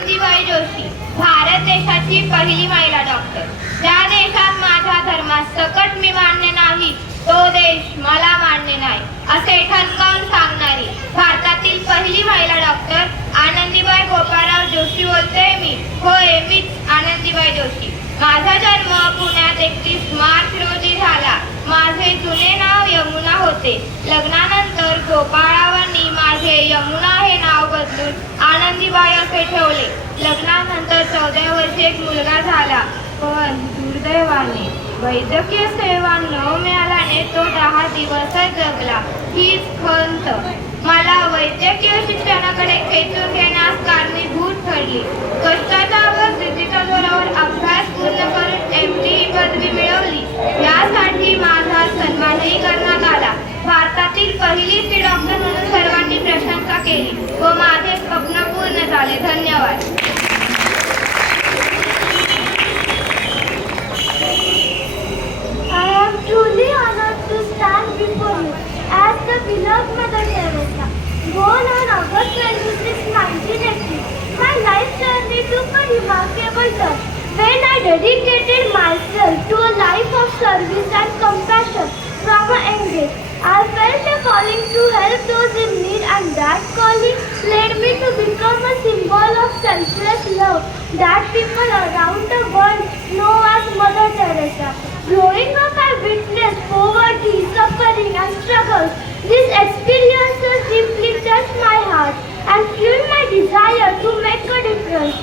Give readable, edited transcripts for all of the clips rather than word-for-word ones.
आनंदीबाई जोशी, भारत देशाची पहिली महिला डॉक्टर. ज्या देशात माझ्या धर्मात सकट मी मान्य नाही, तो देश मला मान्य नाही, असे ठणकावून सांगणारी भारतातील पहिली महिला डॉक्टर आनंदीबाई गोपाळराव जोशी बोलते मी. होय, मीच आनंदीबाई जोशी. माझा जन्म पुण्यात 31 मार्च रोजी झाला. माझे जुने नाव यमुना होते. लग्नानंतर गोपाळरावांनी माझे यमुना हे नाव बदलून आनंदीबाई असे ठेवले. लग्नानंतर 14 वर्षे एक मुलगा झाला, पण दुर्दैवाने वैद्यकीय सेवा न मिळाल्याने तो 10 दिवसच जगला. हीच खंत मला वैद्यकीय शिक्षणाकडे खेचून घेण्यास कारणीभूत ठरली. कष्टाच्या व जिद्दीच्या जोरावर अभ्यास पूर्ण करून MD ही पदवी मिळवली. यासाठी माझा सन्मानही करण्यात आला. भारतातील पहिली स्त्री डॉक्टर म्हणून सर्वांनी प्रशंसा केली व माझे स्वप्न पूर्ण झाले. धन्यवाद. I am truly honored to stand before you as the beloved Mother Teresa. Born on August 26, 1980, my life journey took a remarkable turn when I dedicated myself to a life of service and compassion from a young age. I felt a calling to help those in need, and that calling led me to become a symbol of selfless love that people around the world know as Mother Teresa. Growing up, I witnessed poverty, suffering, and struggles. These experiences deeply touched my heart and fueled my desire to make a difference.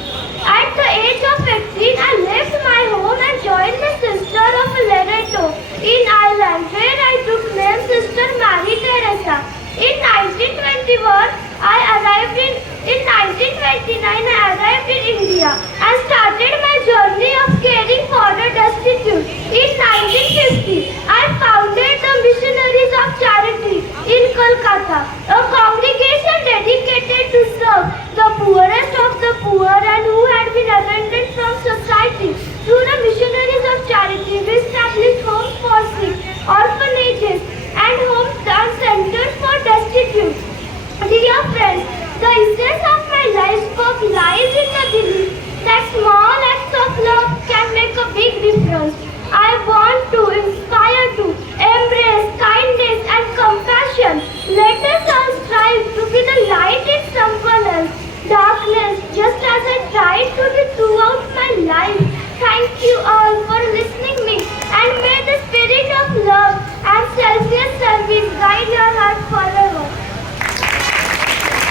At the age of 18, I left my home and joined the Sister of Loreto in Ireland, where I took name Sister Mary Teresa. In 1921, I arrived in 1929, I arrived in India and started my journey of caring for the destitute. In 1950, I founded the Missionaries of Charity in Kolkata, a congregation dedicated to serve the poorest of the poor and who had been abandoned from society. Through the Missionaries of Charity, we established homes for sick, orphanages, and homes and centers for destitute. Dear friends, the essence of my life work lies in the